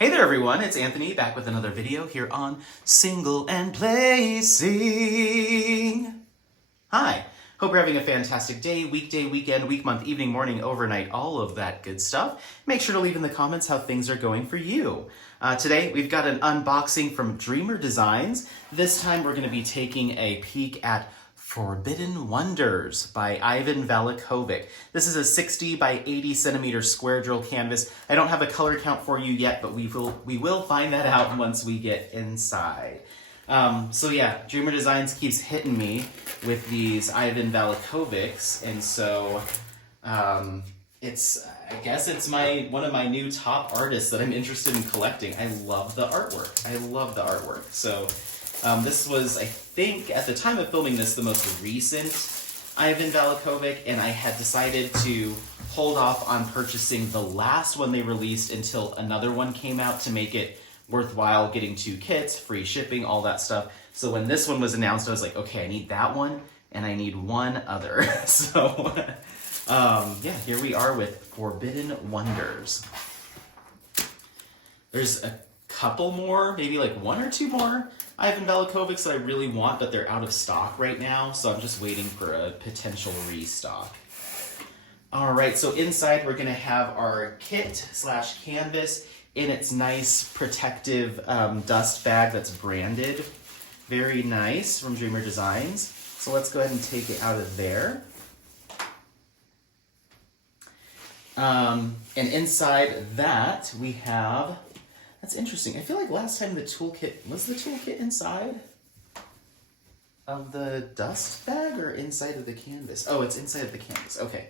Hey there everyone, it's Anthony back with another video here on Single and Placing. Hi, hope you're having a fantastic day, weekday, weekend, week, month, evening, morning, overnight, all of that good stuff. Make sure to leave in the comments how things are going for you. Today we've got an unboxing from Dreamer Designs. This time we're going to be taking a peek at Forbidden Wonders by Ivan Valachovic. This is a 60 by 80 centimeter square drill canvas. I don't have a color count for you yet, but we will find that out once we get inside. So yeah, Dreamer Designs keeps hitting me with these Ivan Valachovics, and so I guess it's one of my new top artists that I'm interested in collecting. I love the artwork. So this was, I think, at the time of filming this, the most recent Ivan Valachovic, and I had decided to hold off on purchasing the last one they released until another one came out to make it worthwhile getting 2 kits, free shipping, all that stuff. So when this one was announced, I was like, okay, I need that one, and I need one other. So, yeah, here we are with Forbidden Wonders. There's a couple more, maybe like 1 or 2 more Ivan Valachovics that I really want, but they're out of stock right now, so I'm just waiting for a potential restock. All right, so inside we're gonna have our kit / canvas in its nice protective dust bag that's branded. Very nice, from Dreamer Designs. So let's go ahead and take it out of there. And inside that we have, that's interesting. I feel like last time was the toolkit inside of the dust bag or inside of the canvas? Oh, it's inside of the canvas. Okay.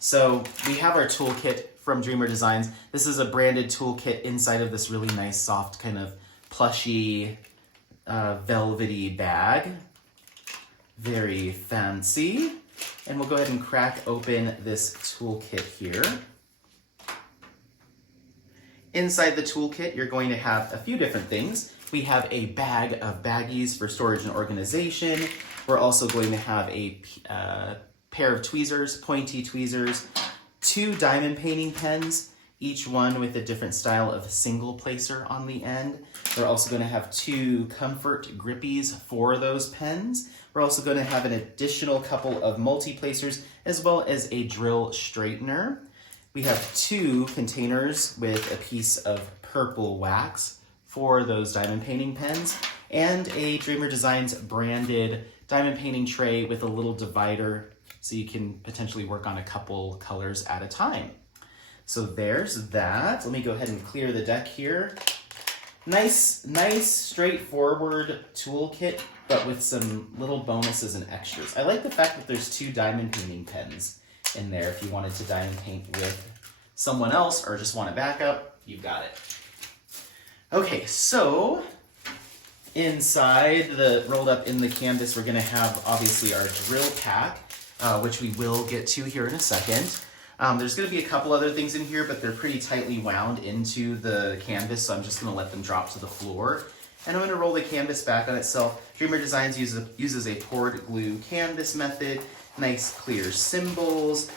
So we have our toolkit from Dreamer Designs. This is a branded toolkit inside of this really nice, soft, kind of plushy, velvety bag. Very fancy. And we'll go ahead and crack open this toolkit here. Inside the toolkit, you're going to have a few different things. We have a bag of baggies for storage and organization. We're also going to have a pair of tweezers, pointy tweezers, 2 diamond painting pens, each one with a different style of single placer on the end. We're also going to have 2 comfort grippies for those pens. We're also going to have an additional couple of multi-placers as well as a drill straightener. We have 2 containers with a piece of purple wax for those diamond painting pens, and a Dreamer Designs branded diamond painting tray with a little divider so you can potentially work on a couple colors at a time. So there's that. Let me go ahead and clear the deck here. Nice, straightforward toolkit, but with some little bonuses and extras. I like the fact that there's 2 diamond painting pens in there. If you wanted to diamond paint with someone else or just want a backup, you've got it. Okay, so inside, rolled up in the canvas, we're gonna have obviously our drill pack, which we will get to here in a second. There's gonna be a couple other things in here, but they're pretty tightly wound into the canvas, so I'm just gonna let them drop to the floor. And I'm gonna roll the canvas back on itself. Dreamer Designs uses a poured glue canvas method. Nice clear symbols,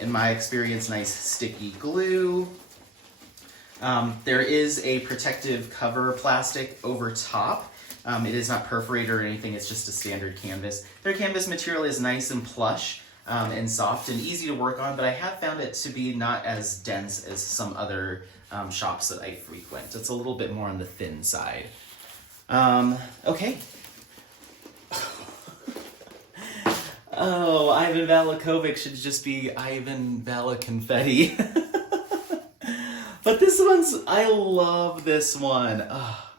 in my experience, nice sticky glue. There is a protective cover plastic over top. It is not perforated or anything, it's just a standard canvas. Their canvas material is nice and plush and soft and easy to work on, but I have found it to be not as dense as some other shops that I frequent. It's a little bit more on the thin side. Okay. Oh, Ivan Valachovic should just be Ivan Valaconfetti. But this one's, I love this one. Oh,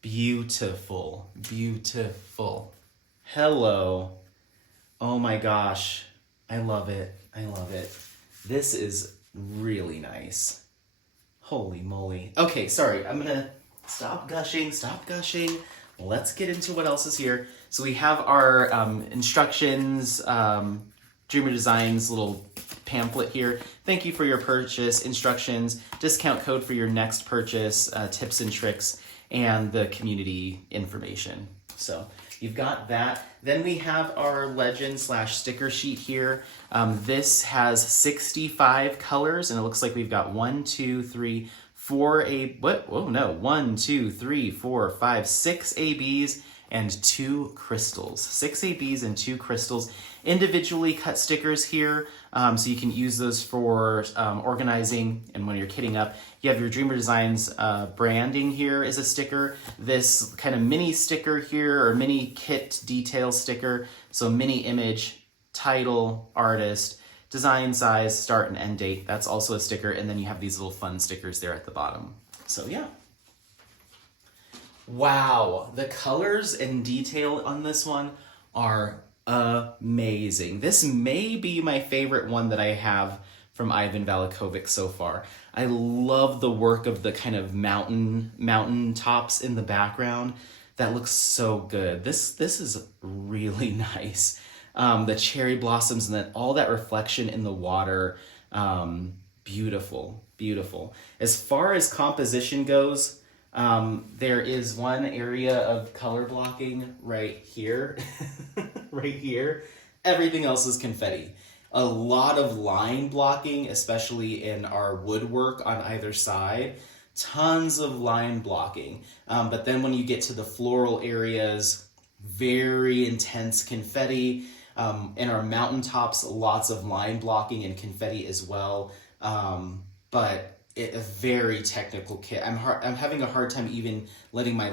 beautiful, beautiful. Hello. Oh my gosh. I love it. This is really nice. Holy moly. Okay, sorry. I'm gonna stop gushing. Let's get into what else is here. So we have our instructions, Dreamer Designs little pamphlet here. Thank you for your purchase, instructions, discount code for your next purchase, tips and tricks, and the community information. So you've got that. Then we have our legend / sticker sheet here. This has 65 colors, and it looks like we've got 1, 2, 3, 4 1, 2, 3, 4, 5, 6 ABs and 2 crystals. 6 ABs and 2 crystals. Individually cut stickers here, so you can use those for organizing and when you're kitting up. You have your Dreamer Designs branding here is a sticker. This kind of mini sticker here, or mini kit detail sticker. So mini image, title, artist, design size, start and end date. That's also a sticker. And then you have these little fun stickers there at the bottom. So yeah. Wow, the colors and detail on this one are amazing. This may be my favorite one that I have from Ivan Valachovic so far. I love the work of the kind of mountain tops in the background. That looks so good. This is really nice. The cherry blossoms and then all that reflection in the water. Beautiful, beautiful. As far as composition goes, there is one area of color blocking right here, right here. Everything else is confetti. A lot of line blocking, especially in our woodwork on either side. Tons of line blocking. But then when you get to the floral areas, very intense confetti. In our mountaintops, lots of line blocking and confetti as well. But a very technical kit. I'm having a hard time even letting my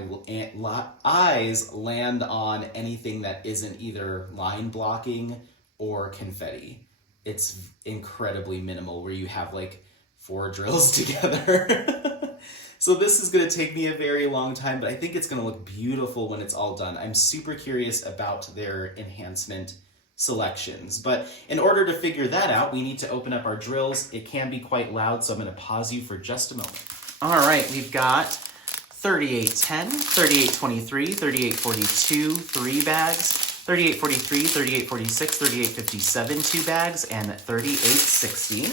eyes land on anything that isn't either line blocking or confetti. It's incredibly minimal, where you have like 4 drills together. So this is going to take me a very long time, but I think it's going to look beautiful when it's all done. I'm super curious about their enhancement selections. But in order to figure that out, we need to open up our drills. It can be quite loud, so I'm going to pause you for just a moment. All right, we've got 3810, 3823, 3842, 3 bags, 3843, 3846, 3857, 2 bags, and 3860.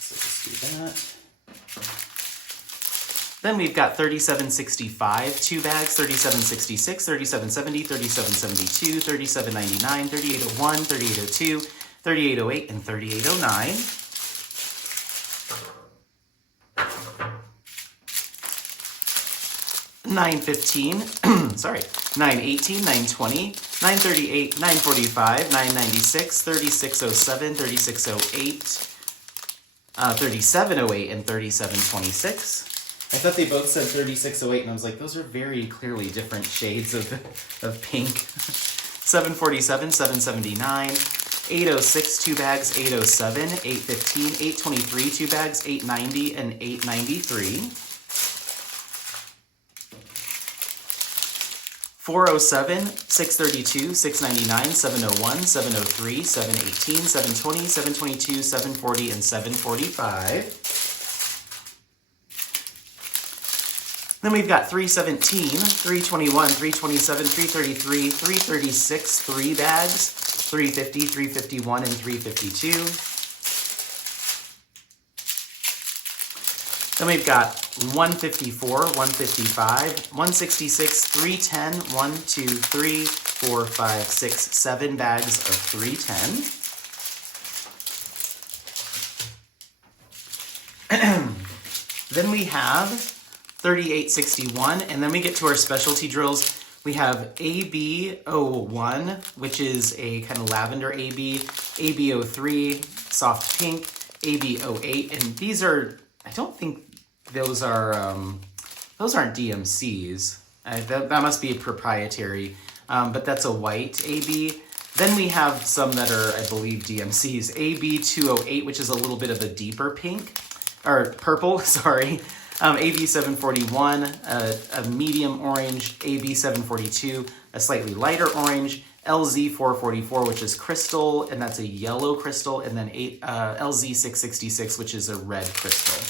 So just do that. Then we've got 3765, 2 bags, 3766, 3770, 3772, 3799, 3801, 3802, 3808, and 3809. $9.15, sorry, $9.18, $9.20, $9.38, $9.45, $9.96, $36.07, $36.08, $37.08, and $37.26. I thought they both said 3608, and I was like, those are very clearly different shades of pink. 747, 779, 806, 2 bags, 807, 815, 823, 2 bags, 890, and 893. 407, 632, 699, 701, 703, 718, 720, 722, 740, and 745. Then we've got 317, 321, 327, 333, 336, 3 bags, 350, 351, and 352. Then we've got 154, 155, 166, 310, 1, 2, 3, 4, 5, 6, 7 bags of 310. Then we have 3861, and then we get to our specialty drills. We have AB01, which is a kind of lavender AB, AB03, soft pink, AB08, and these are, I don't think those aren't DMCs. That must be a proprietary, but that's a white AB. Then we have some that are, I believe, DMCs. AB208, which is a little bit of a deeper pink, or purple, sorry. AB741, a medium orange, AB742, a slightly lighter orange, LZ444, which is crystal, and that's a yellow crystal, and then LZ666, which is a red crystal.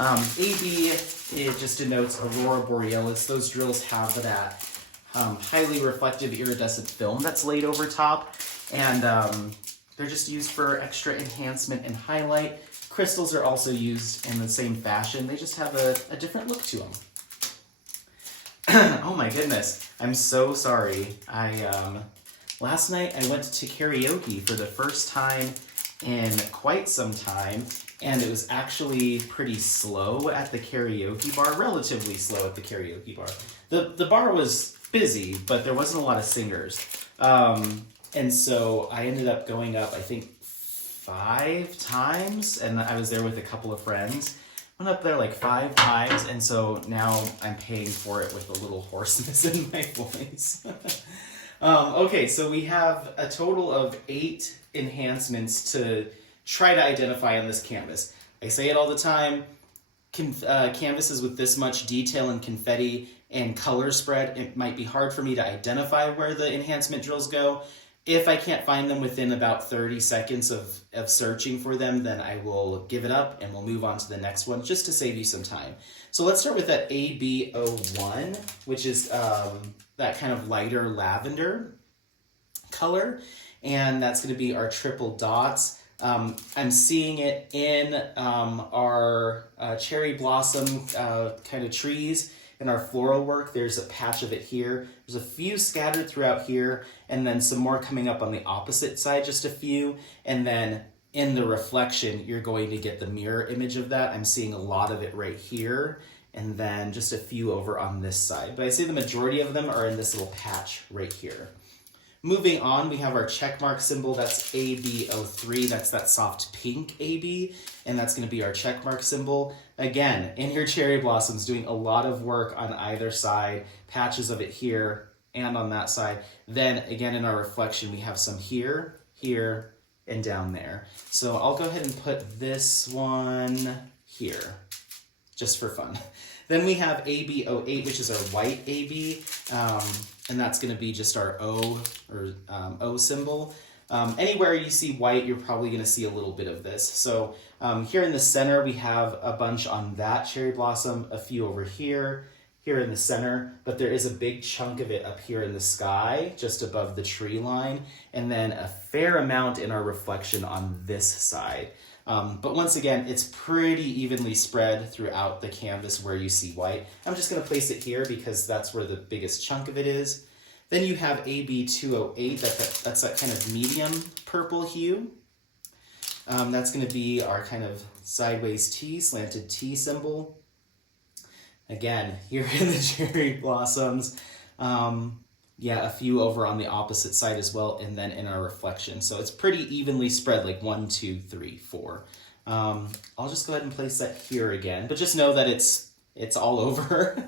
AB, it just denotes Aurora Borealis. Those drills have that highly reflective iridescent film that's laid over top, and they're just used for extra enhancement and highlight. Crystals are also used in the same fashion. They just have a different look to them. Oh my goodness, I'm so sorry. Last night I went to karaoke for the first time in quite some time, and it was actually pretty slow at the karaoke bar, relatively slow at the karaoke bar. The bar was busy, but there wasn't a lot of singers. And so I ended up going up, I think, 5 times, and I was there with a couple of friends. Went up there like 5 times, and so now I'm paying for it with a little hoarseness in my voice. Okay, so we have a total of 8 enhancements to try to identify on this canvas. I say it all the time, canvases with this much detail and confetti and color spread, it might be hard for me to identify where the enhancement drills go. If I can't find them within about 30 seconds of searching for them, then I will give it up and we'll move on to the next one just to save you some time. So let's start with that AB01, which is that kind of lighter lavender color. And that's going to be our triple dots. I'm seeing it in our cherry blossom kind of trees. In our floral work, there's a patch of it here. There's a few scattered throughout here, and then some more coming up on the opposite side, just a few. And then in the reflection, you're going to get the mirror image of that. I'm seeing a lot of it right here, and then just a few over on this side. But I say the majority of them are in this little patch right here. Moving on, we have our check mark symbol. That's AB03. That's that soft pink AB, and that's going to be our check mark symbol. Again, in your cherry blossoms, doing a lot of work on either side, patches of it here and on that side. Then again, in our reflection, we have some here, here, and down there. So I'll go ahead and put this one here, just for fun. Then we have AB08, which is our white AB, and that's going to be just our O or O symbol. Anywhere you see white, you're probably going to see a little bit of this. So here in the center, we have a bunch on that cherry blossom, a few over here, here in the center, but there is a big chunk of it up here in the sky, just above the tree line, and then a fair amount in our reflection on this side. But once again, it's pretty evenly spread throughout the canvas where you see white. I'm just going to place it here because that's where the biggest chunk of it is. Then you have AB208, that's that kind of medium purple hue. That's going to be our kind of sideways T, slanted T symbol. Again, here in the cherry blossoms. Yeah, a few over on the opposite side as well, and then in our reflection. So it's pretty evenly spread, like 1, 2, 3, 4. I'll just go ahead and place that here again, but just know that it's all over.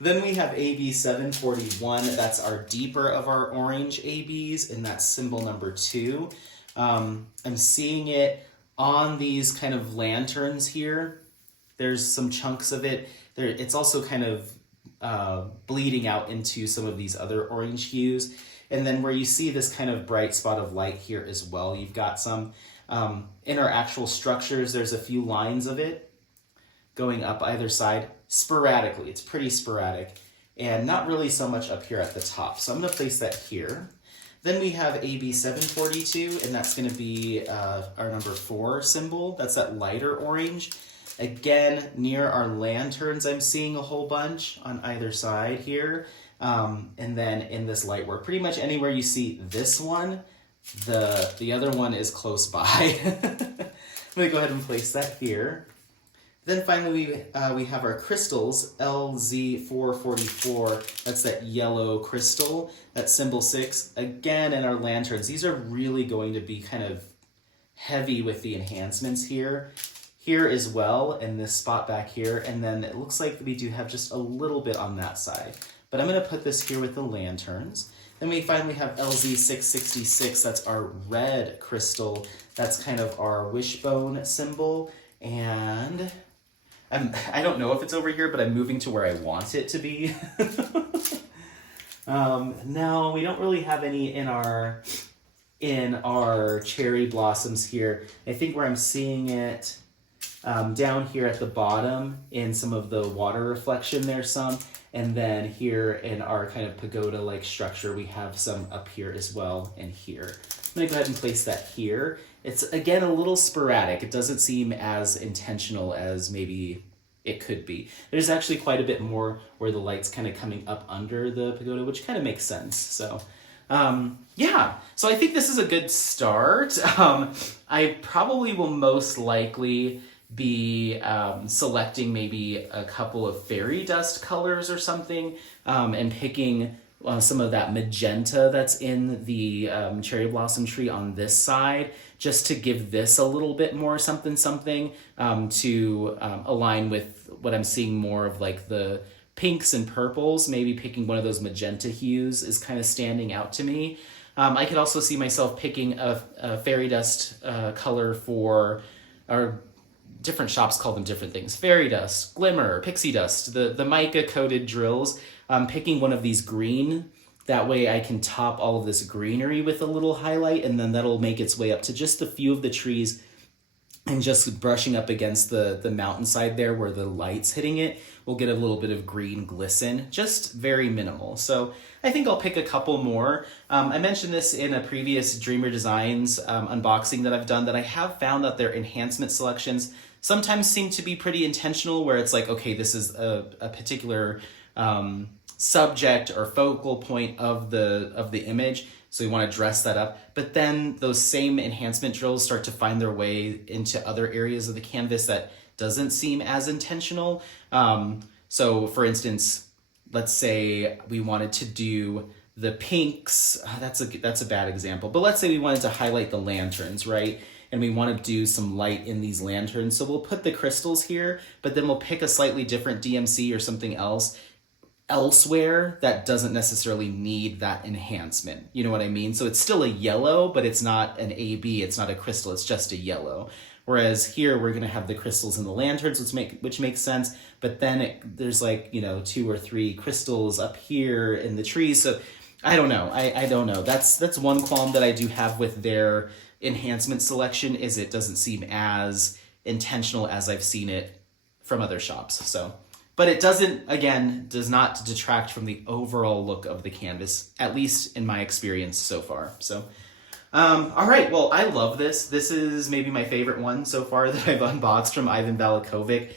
Then we have AB741. That's our deeper of our orange ABs, and that's symbol number 2. I'm seeing it on these kind of lanterns here. There's some chunks of it. It's also kind of bleeding out into some of these other orange hues. And then where you see this kind of bright spot of light here as well, you've got some, in our actual structures, there's a few lines of it going up either side sporadically. It's pretty sporadic and not really so much up here at the top. So I'm going to place that here. Then we have AB742, and that's going to be our number 4 symbol. That's that lighter orange. Again, near our lanterns, I'm seeing a whole bunch on either side here. And then in this light work, pretty much anywhere you see this one, the other one is close by. I'm going to go ahead and place that here. Then finally, we have our crystals, LZ444. That's that yellow crystal, that's symbol 6. Again, in our lanterns, these are really going to be kind of heavy with the enhancements here. Here as well, and this spot back here, and then it looks like we do have just a little bit on that side. But I'm going to put this here with the lanterns. Then we finally have LZ666, that's our red crystal. That's kind of our wishbone symbol, and I don't know if it's over here, but I'm moving to where I want it to be. No, we don't really have any in our cherry blossoms here. I think where I'm seeing it down here at the bottom in some of the water reflection, there's some. And then here in our kind of pagoda-like structure, we have some up here as well and here. I'm going to go ahead and place that here. It's, again, a little sporadic. It doesn't seem as intentional as maybe it could be. There's actually quite a bit more where the light's kind of coming up under the pagoda, which kind of makes sense. So yeah, so I think this is a good start. I probably will most likely be selecting maybe a couple of fairy dust colors or something, and picking some of that magenta that's in the cherry blossom tree on this side, just to give this a little bit more something to align with what I'm seeing more of, like the pinks and purples. Maybe picking one of those magenta hues is kind of standing out to me. I could also see myself picking a fairy dust color for, or different shops call them different things. Fairy dust, glimmer, pixie dust, the mica coated drills. Picking one of these green. That way I can top all of this greenery with a little highlight, and then that'll make its way up to just a few of the trees, and just brushing up against the mountainside there where the light's hitting it, we'll get a little bit of green glisten, just very minimal. So I think I'll pick a couple more. I mentioned this in a previous Dreamer Designs unboxing that I've done, that I have found that their enhancement selections sometimes seem to be pretty intentional, where it's like, okay, this is a particular subject or focal point of the image, so we want to dress that up. But then those same enhancement drills start to find their way into other areas of the canvas that doesn't seem as intentional. So for instance, let's say we wanted to do the pinks. That's a bad example, but let's say we wanted to highlight the lanterns, right? And we want to do some light in these lanterns. So we'll put the crystals here, but then we'll pick a slightly different DMC or something else elsewhere that doesn't necessarily need that enhancement. You know what I mean? So it's still a yellow, but it's not an AB, it's not a crystal, it's just a yellow. Whereas here we're going to have the crystals in the lanterns, which makes sense, but then there's like, 2 or 3 crystals up here in the trees. So I don't know. I don't know. That's one qualm that I do have with their enhancement selection, is it doesn't seem as intentional as I've seen it from other shops. So, but it does not detract from the overall look of the canvas, at least in my experience so far. So, all right, well, I love this. This is maybe my favorite one so far that I've unboxed from Ivan Valachovic.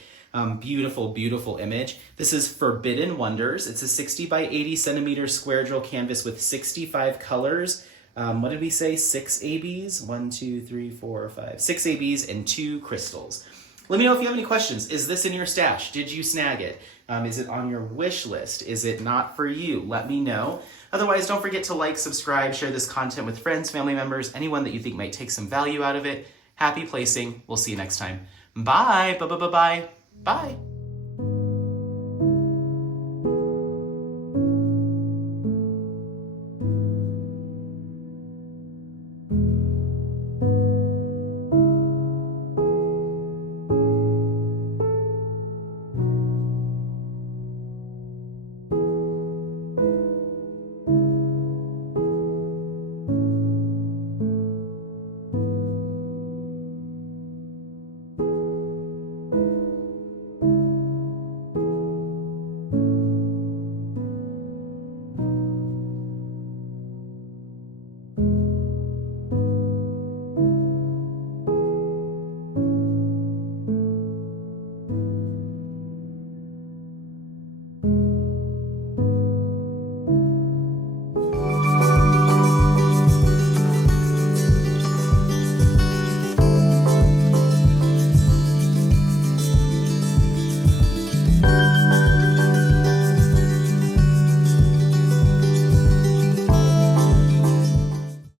Beautiful, beautiful image. This is Forbidden Wonders. It's a 60 by 80 centimeter square drill canvas with 65 colors. What did we say? 6 ABs? 1, 2, 3, 4, 5. 6 ABs and 2 crystals. Let me know if you have any questions. Is this in your stash? Did you snag it? Is it on your wish list? Is it not for you? Let me know. Otherwise, don't forget to like, subscribe, share this content with friends, family members, anyone that you think might take some value out of it. Happy placing. We'll see you next time. Bye. Bye. Bye. Bye. Bye.